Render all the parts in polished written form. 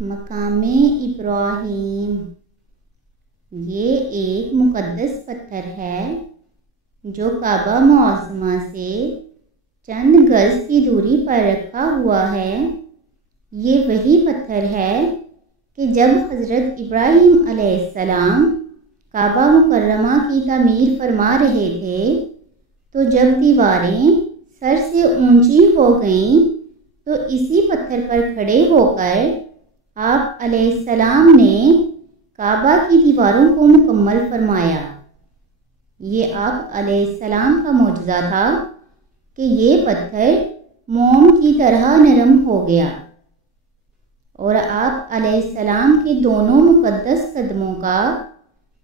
مقام ابراہیم یہ ایک مقدس پتھر ہے جو کعبہ معظمہ سے چند گز کی دوری پر رکھا ہوا ہے۔ یہ وہی پتھر ہے کہ جب حضرت ابراہیم علیہ السلام کعبہ مکرمہ کی تعمیر فرما رہے تھے تو جب دیواریں سر سے اونچی ہو گئیں تو اسی پتھر پر کھڑے ہو کر آپ علیہ السلام نے کعبہ کی دیواروں کو مکمل فرمایا۔ یہ آپ علیہ السلام کا معجزہ تھا کہ یہ پتھر موم کی طرح نرم ہو گیا اور آپ علیہ السلام کے دونوں مقدس قدموں کا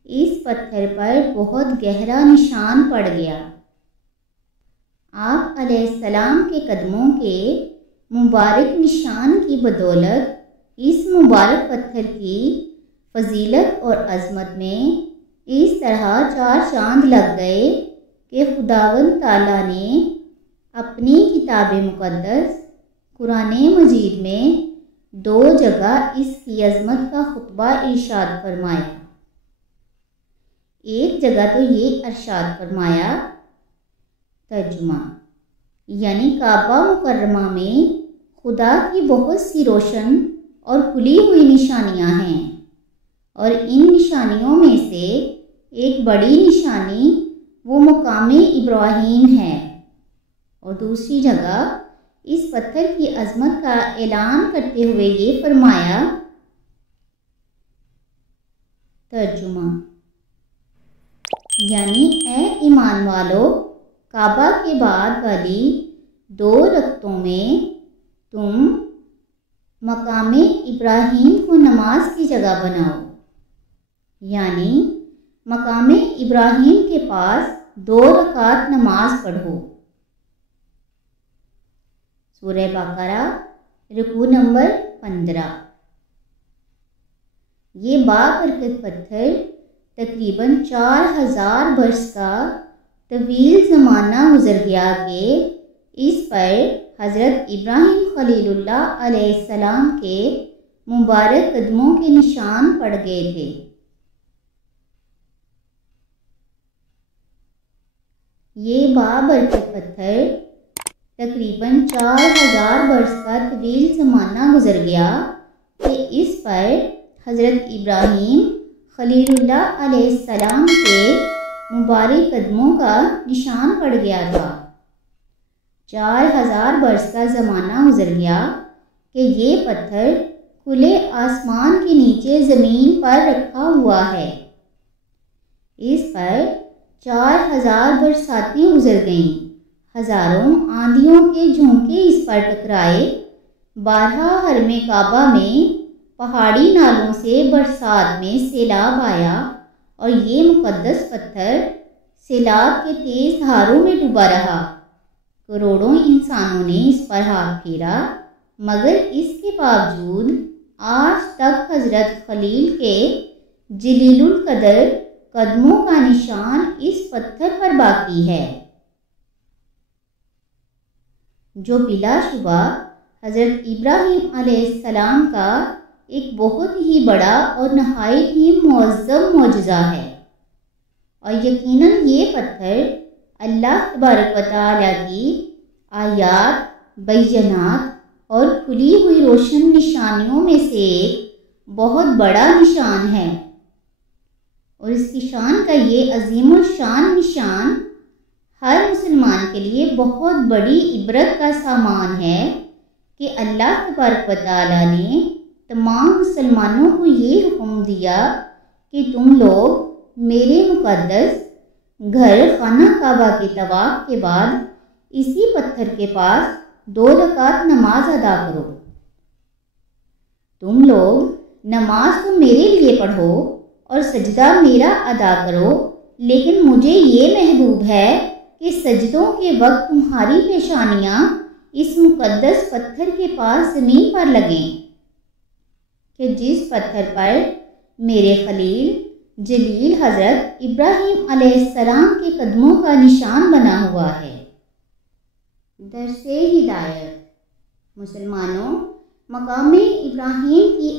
اس پتھر پر بہت گہرا نشان پڑ گیا۔ آپ علیہ السلام کے قدموں کے مبارک نشان کی بدولت اس مبارک پتھر کی فضیلت اور عظمت میں اس طرح چار چاند لگ گئے کہ خداوند تعالیٰ نے اپنی کتاب مقدس قرآن مجید میں 2 جگہ اس کی عظمت کا خطبہ ارشاد فرمایا۔ ایک جگہ تو یہ ارشاد فرمایا، ترجمہ یعنی کعبہ مکرمہ میں خدا کی بہت سی روشن اور کھلی ہوئی نشانیاں ہیں، اور ان نشانیوں میں سے ایک بڑی نشانی وہ مقام ابراہیم ہے، اور دوسری جگہ اس پتھر کی عظمت کا اعلان کرتے ہوئے یہ فرمایا، ترجمہ یعنی اے ایمان والو، کعبہ کے بعد والی 2 رکعتوں میں تم مقام ابراہیم کو نماز کی جگہ بناؤ، یعنی مقام ابراہیم کے پاس 2 رکعت نماز پڑھو۔ سورہ بقرہ رکوع نمبر 15۔ یہ بابرکت پتھر تقریباً 4000 برس کا طویل زمانہ گزر گیا کہ اس پر حضرت ابراہیم خلیل اللہ علیہ السلام کے مبارک قدموں کے نشان پڑ گئے تھے۔ یہ بابرکت پتھر تقریباً 4000 برس کا طویل زمانہ گزر گیا کہ اس پر حضرت ابراہیم خلیل اللہ علیہ السلام کے مبارک قدموں کا نشان پڑ گیا تھا۔ 4000 برس کا زمانہ گزر گیا کہ یہ پتھر کھلے آسمان کے نیچے زمین پر رکھا ہوا ہے۔ اس پر 4000 برساتیں گزر گئیں، ہزاروں آندھیوں کے جھونکے اس پر ٹکرائے، 12 حرم کعبہ میں پہاڑی نالوں سے برسات میں سیلاب آیا اور یہ مقدس پتھر سیلاب کے تیز دھاروں میں ڈوبا رہا۔ کروڑوں انسانوں نے اس پر ہاتھ پھیرا، مگر اس کے باوجود آج تک حضرت خلیل کے جلیل القدر قدموں کا نشان اس پتھر پر باقی ہے، جو بلا شبہ حضرت ابراہیم علیہ السلام کا ایک بہت ہی بڑا اور نہایت ہی معظم معجزہ ہے۔ اور یقیناً یہ پتھر اللہ تبارک و تعالیٰ کی آیات، بینات اور کھلی ہوئی روشن نشانیوں میں سے ایک بہت بڑا نشان ہے، اور اس کی شان کا یہ عظیم الشان نشان ہر مسلمان کے لیے بہت بڑی عبرت کا سامان ہے کہ اللہ تبارک و تعالیٰ نے تمام مسلمانوں کو یہ حکم دیا کہ تم لوگ میرے مقدس گھر خانہ کعبہ کے طواف کے بعد اسی پتھر کے پاس 2 رکعت نماز ادا کرو۔ تم لوگ نماز تو میرے لیے پڑھو اور سجدہ میرا ادا کرو، لیکن مجھے یہ محبوب ہے کہ سجدوں کے وقت تمہاری پیشانیاں اس مقدس پتھر کے پاس زمین پر لگیں، کہ جس پتھر پر میرے خلیل جلیل حضرت ابراہیم علیہ السلام کے قدموں کا نشان بنا ہوا ہے۔ درس ہدایت مسلمانوں، مقام ابراہیم کی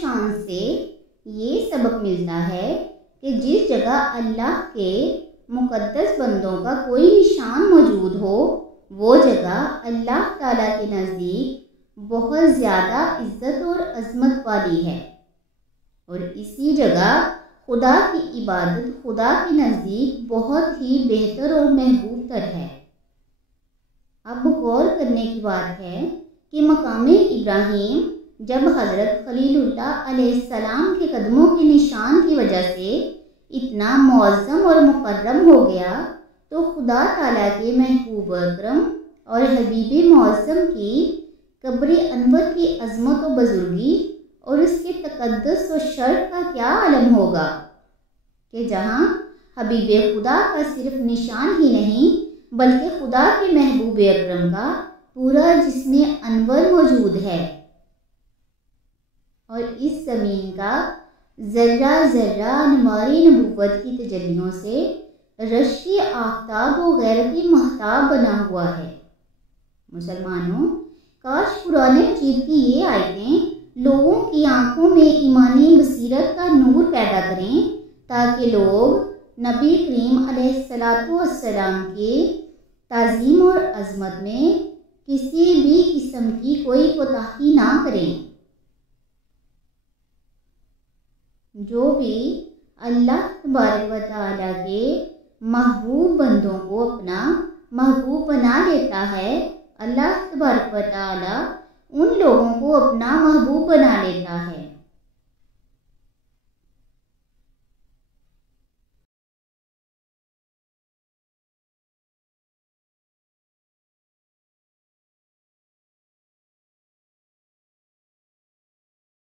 شان سے یہ سبق ملتا ہے کہ جس جگہ اللہ کے مقدس بندوں کا کوئی نشان موجود ہو وہ جگہ اللہ تعالیٰ کے نزدیک بہت زیادہ عزت اور عظمت والی ہے، اور اسی جگہ خدا کی عبادت خدا کے نزدیک بہت ہی بہتر اور محبوب تر ہے۔ اب غور کرنے کی بات ہے کہ مقام ابراہیم جب حضرت خلیل اللہ علیہ السلام کے قدموں کے نشان کی وجہ سے اتنا معظم اور مکرم ہو گیا تو خدا تعالیٰ کے محبوب اکرم اور حبیب معظم کی قبر انور کی عظمت و بزرگی اور اس کے تقدس و شرف کا کیا عالم ہوگا کہ جہاں حبیب خدا کا صرف نشان ہی نہیں بلکہ خدا کے محبوب اکرم کا پورا جسم انور موجود ہے، اور اس زمین کا ذرہ ذرہ انوار نبوت کی تجلیوں سے رشک آفتاب و غیرتی مہتاب بنا ہوا ہے۔ مسلمانوں، کاش قرآن مجید کی یہ آیتیں لوگوں کی آنکھوں میں ایمانی بصیرت کا نور پیدا کریں تاکہ لوگ نبی کریم علیہ السلام کے تعظیم اور عظمت میں کسی بھی قسم کی کوئی کوتاہی نہ کریں۔ جو بھی اللہ تبارک و تعالیٰ کے محبوب بندوں کو اپنا محبوب بنا لیتا ہے، اللہ تبارک و تعالیٰ ان لوگوں کو اپنا محبوب بنا لیتا